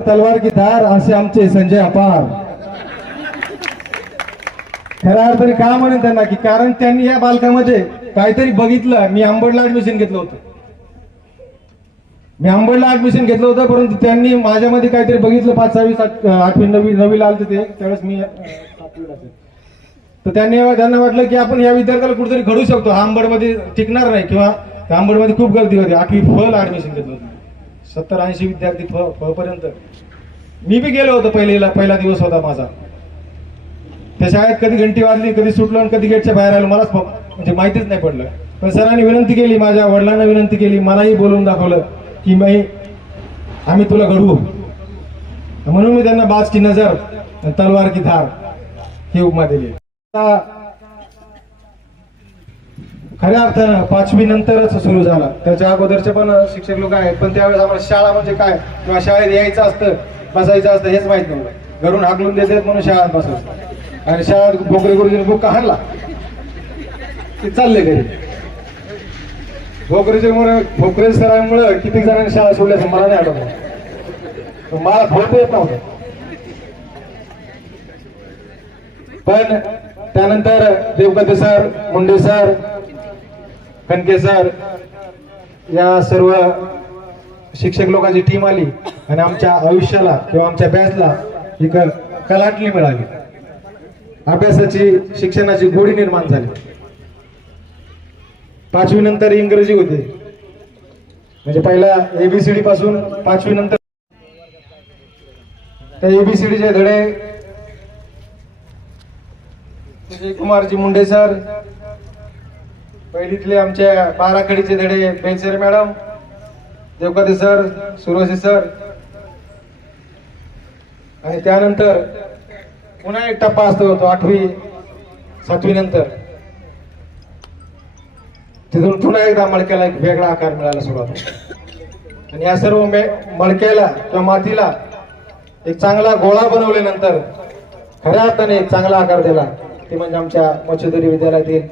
तलवार की धार असे आमचे संजय अपार. खऱ्या अर्थाने का म्हणेन त्यांना की कारण त्यांनी या बालकामध्ये काहीतरी बघितलं. मी अंबडला ऍडमिशन घेतलं होतं. घेतलं होतं परंतु त्यांनी माझ्यामध्ये काहीतरी बघितलं. 5, 6, 8, 9वीला आलते ते त्यावेळेस मी 7वीला असेल. तर त्यांना वाटलं की आपण या विद्यार्थ्याला कुठेतरी घडू शकतो. हा अंबडमध्ये टिकणार नाही किंवा अंबडमध्ये खूप गर्दी होती. 8वी फल ऍडमिशन घेतलं होतं. 70-80 विद्यार्थी फ पर्यंत. मी बी गेलो होतो. पहिला दिवस होता माझा. त्या शाळेत कधी घंटी वाजली, कधी सुटलो आणि कधी गेटच्या बाहेर आलो मलाच म्हणजे माहितीच नाही पडलं. पण सरांनी विनंती केली, माझ्या वडिलांना विनंती केली, मलाही बोलवून दाखवलं की आम्ही तुला घडवू. म्हणून मी त्यांना बाज की नजर तलवार की धार ही उपमा दिली. खऱ्या अर्थानं 5वी नंतरच सुरू झाला. त्याच्या अगोदरचे पण शिक्षक लोक आहेत पण त्यावेळेस आम्हाला शाळा म्हणजे काय किंवा शाळेत यायचं असतं बसायचं असतं हेच माहित नव्हतं. घरून हाकलून देतात म्हणून शाळेत बसायचं आणि शाळेत भोकरे गुरुजीने बुक हाणला ते चालले घरी. भोकरे सरांमुळे किती जणांनी शाळा सोडल्याचं मला नाही आठवत. मला फोडता येत नव्हतं. पण त्यानंतर Deokate sir, Munde sir, Kanake sir या सर्व शिक्षक लोकांची टीम आली आणि आमच्या आयुष्याला किंवा आमच्या बॅचला एक कलाटणी मिळाली. अभ्यासाची शिक्षणाची गोडी निर्माण झाली. 5वी नंतर इंग्रजी होते म्हणजे पहिला ABCD पासून 5वी नंतर त्या ABCDचे धडे विजय कुमारजी मुंडे सर, पहिलीतले आमच्या बाराखडीचे धडे Belsar madam, Devkate sir, Suroshi sir आणि त्यानंतर पुन्हा एक टप्पा असतो तो 8वी 7वी नंतर. तिथून पुन्हा एकदा मडक्याला एक वेगळा आकार मिळायला सुरुवात होती आणि या सर्व मडक्याला किंवा मातीला एक चांगला गोळा बनवल्यानंतर खऱ्या अर्थाने एक चांगला आकार दिला. ते म्हणजे आमच्या मच्छिदरी विद्यालयातील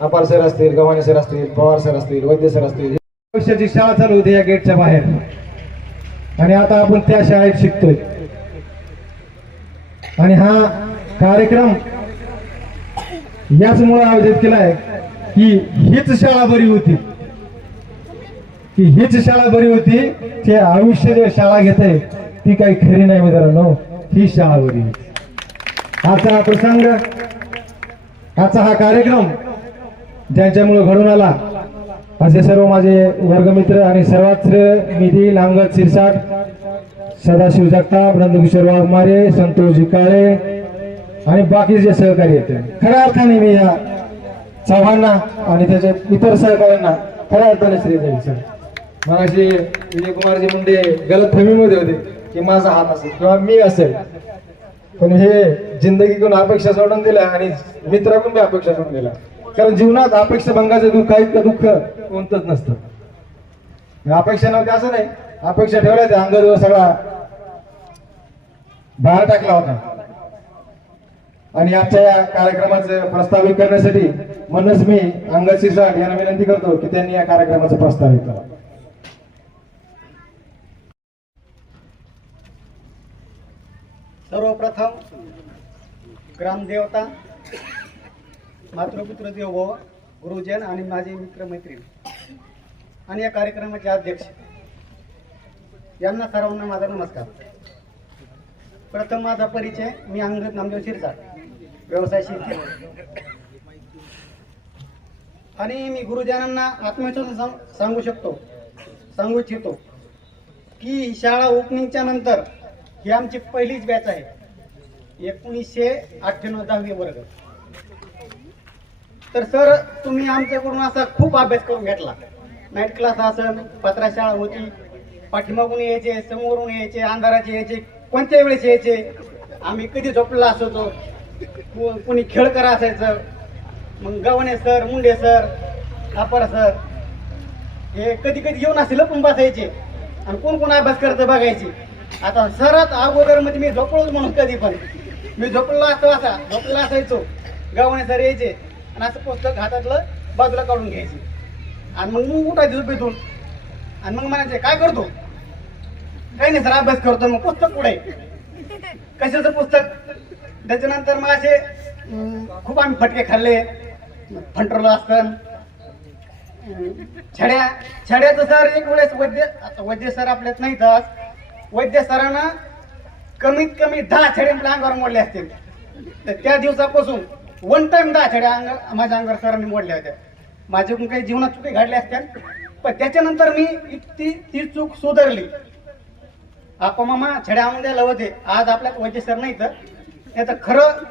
अपार सर असतील, गव्हाणे सर असतील, पवार सर असतील, वैद्य सर असतील. भविष्याची शाळा चालू होती या गेटच्या बाहेर आणि आता आपण त्या शाळेत शिकतोय. आणि हा कार्यक्रम याचमुळे आयोजित केलाय की हीच शाळा बरी होती. ते आयुष्य जे शाळा घेत आहे ती काही खरी नाही मित्रांनो. ही शाळा बरी होती. आजचा प्रसंग, आजचा हा कार्यक्रम ज्यांच्यामुळे घडून आला असे सर्व माझे वर्गमित्र आणि सर्वात निधी लांगत शिरसाट, सदाशिव जगताप, नंदकिशोर वाघमारे, संतोष जिकाळे आणि बाकीचे सहकारी येते. खऱ्या अर्थाने मी या चव्हाणांना आणि त्याच्या इतर सहकाऱ्यांना खऱ्या अर्थाने श्री देईल. सर मगाशी विजय कुमारजी मुंडे गलतफहमीमध्ये होते की माझा हात असेल किंवा मी असेल. पण हे जिंदगीतून अपेक्षा सोडून दिल्या आणि मित्राकडून अपेक्षा सोडून दिल्या. कारण जीवनात अपेक्षा भंगाचं दुःख इतकं दुःख कोणतंच नसतं. अपेक्षा नव्हती असं नाही, अपेक्षा ठेवल्या त्या अंगदवर सगळा बाहेर टाकला होता. आणि आजच्या या कार्यक्रमाचं प्रस्तावित करण्यासाठी म्हणूनच मी अंगद शिरसाट यांना विनंती करतो की त्यांनी या कार्यक्रमाचं प्रस्तावित करा. सर्वप्रथम ग्रामदेवता, मातृपुत्र देवो, गुरुजन आणि माझे मित्र मैत्रीण आणि या कार्यक्रमाचे अध्यक्ष यांना सर्वांना माझा नमस्कार. प्रथम माझा परिचय, मी अंगद नामदेव शिरसाट, व्यवसाय शेती. आणि मी गुरुजनांना आत्मविश्वास सांगू इच्छितो की शाळा ओपनिंगच्या नंतर ही आमची पहिलीच बॅच आहे. 1998 10वी वर्ग. तर सर तुम्ही आमच्याकडून असा खूप अभ्यास करून घेतला. नाईट क्लास असेल, पत्रा शाळा होती, पाठीमागून यायचे, समोरून यायचे, अंधाराचे यायचे, कोणत्या वेळेस यायचे. आम्ही कधी झोपलेला असायचो, कोणी खेळ करा असायचं. मग गव्हाणे सर, मुंडे सर, अपार सर हे कधी कधी येऊन असे लपून बसायचे आणि कोण कोण अभ्यास करतं बघायचे. आता सरच अगोदर म्हणजे मी झोपलोच म्हणून कधी पण मी झोपलेला असायचो. गव्हाणे सर यायचे आणि असं पुस्तक हातातलं बाजूला काढून घ्यायचे आणि मग उठायचे झोपेतून आणि मग म्हणायचे काय करतो काही नाही सर अभ्यास करतो. मग पुस्तक पुढे कशाचं पुस्तक. त्याच्यानंतर मग असे खूप आम्ही फटके खाल्ले, फंटरलं असतं. छड्याचं सर एक वेळेस वैद्य सर आपल्यात नाही तर वैद्य सरांना कमीत कमी 10 छडे आपल्या अंगावर मोडले असतील. तर त्या दिवसापासून वन टाइम 10 छड्या माझ्या अंगावर सरांनी मोडल्या होत्या. माझ्याकडून काही जीवनात चुकी घडल्या असत्या, पण त्याच्यानंतर मी ती चूक सुधारली. आपा मामा छड्या आणून द्यायला होते, आज आपल्यात वैद्य सर नाही तर याचं खरं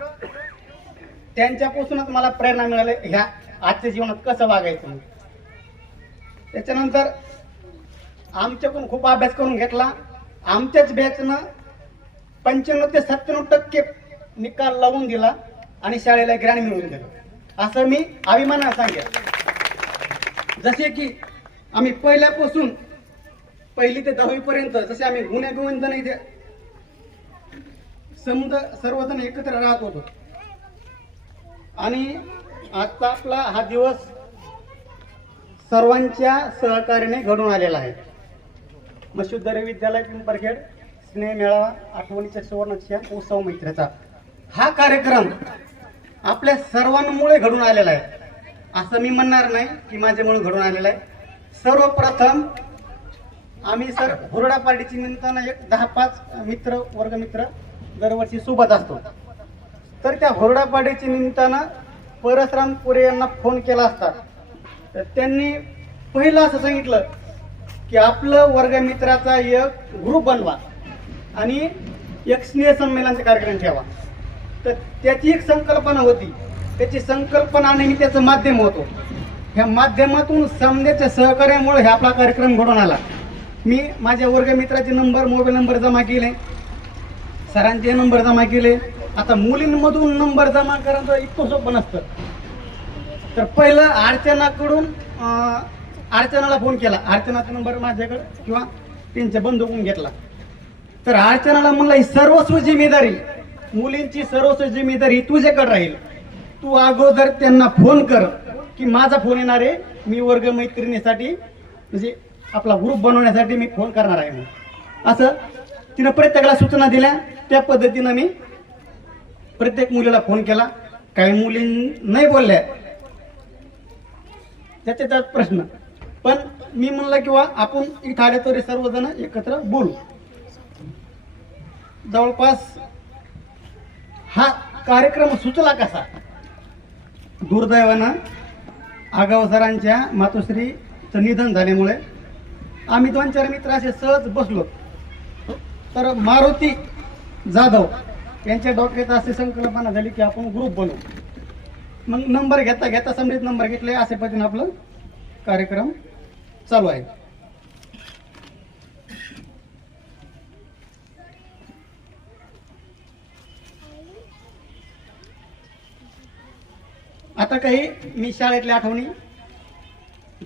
त्यांच्यापासूनच मला प्रेरणा मिळाली ह्या आजच्या जीवनात कसं वागायचं. त्याच्यानंतर आमच्याकडून खूप अभ्यास करून घेतला. आमच्याच बॅचनं 95 ते 97% निकाल लावून दिला आणि शाळेला ग्रँड मिळवून दिलं, असं मी अभिमानाने सांगेन. जसे की आम्ही पहिल्यापासून 1ली ते 10वी पर्यंत जसे आम्ही गुन्ह्या गोविंद नाही ते सर्वजण एकत्र राहत होतो. आणि आजचा आपला हा दिवस सर्वांच्या सहकार्याने घडून आलेला आहे. मशुद्धरे विद्यालय पिंपरखेड स्नेह मेळावा आठवणीच्या सुवर्णक्षण उत्सव मैत्रीचा हा कार्यक्रम आपल्या सर्वांमुळे घडून आलेला आहे. असं मी म्हणणार नाही की माझ्यामुळे घडून आलेला आहे. सर्वप्रथम आम्ही सर हुरडा पार्टीची निमित्तानं एक 10-5 वर्गमित्र दरवर्षी सोबत असतो. तर त्या हुरडा पार्टीच्या निमित्तानं परसराम पुरे यांना फोन केला असता तर त्यांनी पहिलं असं सांगितलं की आपलं वर्गमित्राचा एक ग्रुप बनवा आणि एक स्नेह संमेलनाचा कार्यक्रम ठेवा. तर त्याची एक संकल्पना होती. त्याची संकल्पना आणि त्याचं माध्यम होतो. ह्या माध्यमातून समजेच्या सहकार्यामुळे हा आपला कार्यक्रम घडून आला. मी माझ्या वर्गमित्राचे नंबर मोबाईल नंबर जमा केले, सरांचे नंबर जमा केले. आता मुलींमधून नंबर जमा करायचं इतकं सोपं नसतं. तर पहिलं अर्चनाला फोन केला. अर्चनाचा नंबर माझ्याकडे किंवा त्यांच्या बंधूकडून घेतला. तर अर्चनाला म्हणलं ही सर्वस्व जिम्मेदारी, मुलींची सर्वस्व जिम्मेदारी तुझ्याकडे राहील. तू अगोदर त्यांना फोन कर की माझा फोन येणार आहे, मी वर्गमैत्रिणीसाठी म्हणजे आपला ग्रुप बनवण्यासाठी मी फोन करणार आहे म्हणून. असं तिनं प्रत्येकाला सूचना दिल्या. त्या पद्धतीनं मी प्रत्येक मुलीला फोन केला. काही मुली नाही बोलल्या, त्याच्यात प्रश्न. पण मी म्हणलं किंवा आपण इथं आले तरी सर्वजण एकत्र बोलू. जवळपास हा कार्यक्रम सुचला कसा. दुर्दैवानं आगाव सरांच्या मातोश्रीचं निधन झाल्यामुळे आम्ही 2-4 मित्र असे सहज बसलो. तर मारुती जाधव यांच्या डोक्यात अशी संकल्पना झाली की आपण ग्रुप बनवू. मग नंबर घेता समृद्ध नंबर घेतले. अशा पद्धतीने आपलं कार्यक्रम चालू आहे. आता काही मी शाळेतल्या आठवणी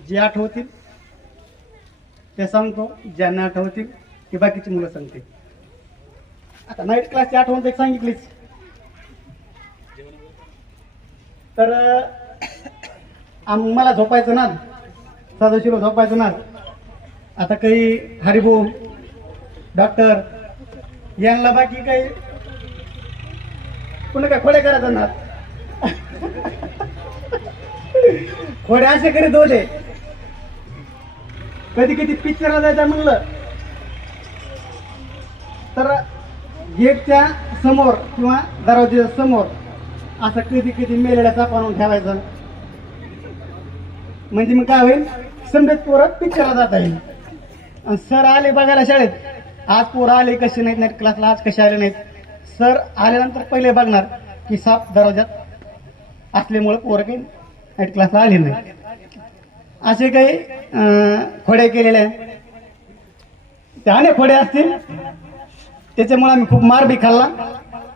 जे आठवतील ते सांगतो, ज्यांना आठवतील ते बाकीची मुलं सांगतील. आता नाईट क्लासची आठवण एक सांगितलीच. तर मला झोपायचं ना, सदाशिव झोपायचं ना. आता काही हरिभाऊ डॉक्टर यांना बाकी काही पुन्हा काय खोड्या करायचं ना. खोड्या असे करीत होते. कधी कधी पिक्चरला जायचं म्हणलं तर गेटच्या समोर किंवा दरवाज्याच्या समोर असं कधी मेलेल्या साप आणून ठेवायचं. म्हणजे मग काय होईल, समजत पोरं पिक्चरला जाता येईल. आणि सर आले बघायला शाळेत, आज पोरं आले कसे नाहीत नाईट क्लासला, आज कसे आले नाहीत. सर आल्यानंतर पहिले बघणार की साप दरवाज्यात असल्यामुळे पोरं काही नाईट क्लासला आले नाही. असे काही खोड्या केलेल्या आहेत. त्याने खोड्या असतील त्याच्यामुळे आम्ही खूप मार बी खाल्ला.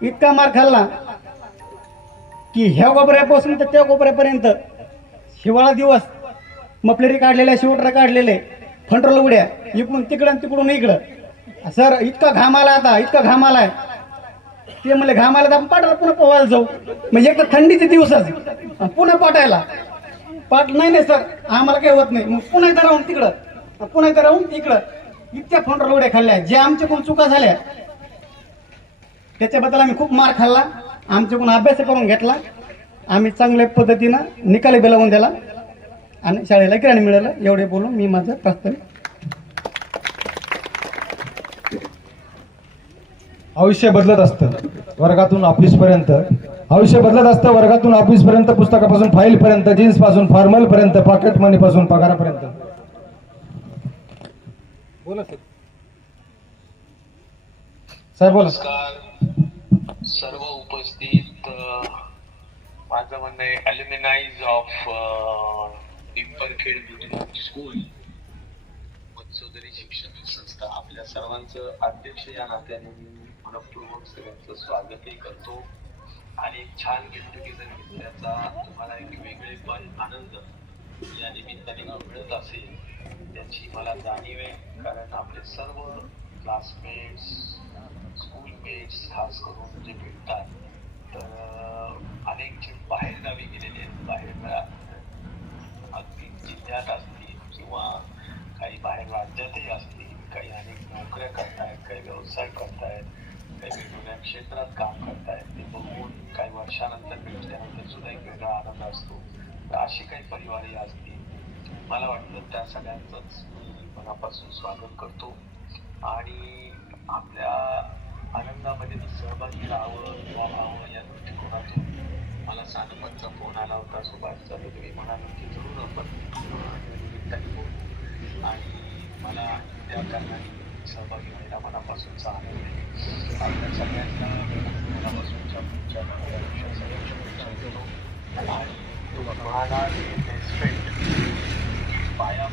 इतका मार खाल्ला की ह्या कोपऱ्यापासून तर त्या कोपऱ्यापर्यंत हिवाळा दिवस मफलरी काढलेल्या, शिवटर काढलेले, फंटरल उड्या इकडून तिकडं तिकडून इकडं. सर इतका घाम आला, आता इतका घाम आलाय. ते म्हणले घाम आला तर आपण पाटाला पुन्हा पोहायला जाऊ. म्हणजे एक तर थंडीचे दिवसच पुन्हा पाटायला पाट नाही सर आम्हाला काही होत नाही. मग पुन्हा एकदा राहून तिकडं, पुन्हा एकदा राहून तिकडं. इतक्या फोन रोड्या खाल्ल्या, जे आमच्याकडून चुका झाल्या त्याच्याबद्दल आम्ही खूप मार खाल्ला, आमच्याकडून अभ्यास करून घेतला, आम्ही चांगल्या पद्धतीनं निकाली लावून दिला आणि शाळेला किराणी मिळालं. एवढे बोलून मी माझं प्रास्ताविक. आयुष्य बदलत असतं वर्गातून ऑफिसपर्यंत, आयुष्य बदलत असतं वर्गातून ऑफिसपर्यंत, पुस्तकापासून फाईलपर्यंत, जीन्स पासून फॉर्मलपर्यंत, पॉकेट मनी पासून पगारापर्यंत. बोला साहेब बोला. नमस्कार सर्व उपस्थित. माझं म्हणणं आहे अल्युमिनाईज ऑफ पिंपरखेड बुद्धिमत्ता स्कूल मत्स्योदरी शिक्षण संस्था आपल्या सर्वांचं अध्यक्ष या नात्याने मी मनपूर्वक सगळ्यांचं स्वागतही करतो आणि छान गेट टुगेदर घेतल्याचा तुम्हाला एक वेगळेपण आनंद या निमित्ताने मिळत असेल त्याची मला जाणीव आहे. कारण आपले सर्व क्लासमेट्स स्कूलमेट्स खास करून जे भेटतात तर अनेक जे बाहेर गावी गेलेले आहेत, बाहेर अगदी जिल्ह्यात असतील किंवा काही बाहेर राज्यातही असतील, काही अनेक नोकऱ्या करतायत, काही व्यवसाय करतायत, काही वेगवेगळ्या क्षेत्रात काम करतायत. ते बघून काही वर्षानंतर भेटल्यानंतर सुद्धा एक वेगळा आनंद असतो. तर अशी काही परिवारही असतील. मला वाटतं त्या सगळ्यांचंच मी मनापासून स्वागत करतो आणि आपल्या आनंदामध्ये सहभागी राहावं व्हावं या दृष्टिकोनातून मला सानपाचा फोन आला होता सुभाषचा. तर तुम्ही म्हणालो की जरूर आपण निमित्ताने बोलू आणि मला त्या कारणाने सहभागी व्हायला मनापासूनचा आनंद आहे. आपल्या सगळ्यांना मनापासूनच्या पुढच्या आयुष्यासाठी शुभेच्छा देतो आणि तुम्हाला रेस्पेक्ट पाया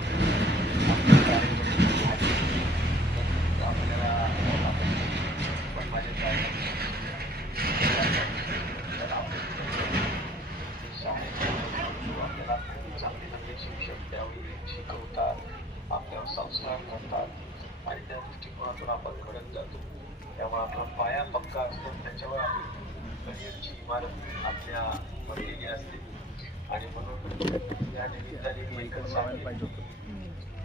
शिक्षक त्यावेळी शिकवतात, आपल्यावर संस्कार करतात आणि त्या दृष्टिकोनातून आपण घडत जातो. त्यामुळे आपला पाया पक्का असतो, त्याच्यावर आपली करिअरची इमारत आपल्या बनलेली असते. आणि म्हणून या निमित्ताने मी एकच सांगेन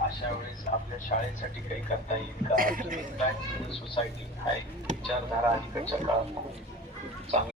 अशा वेळेस आपल्या शाळेसाठी काही करता येईल का. सोसायटी हा एक विचारधारा अलीकडच्या काळात खूप चांगल्या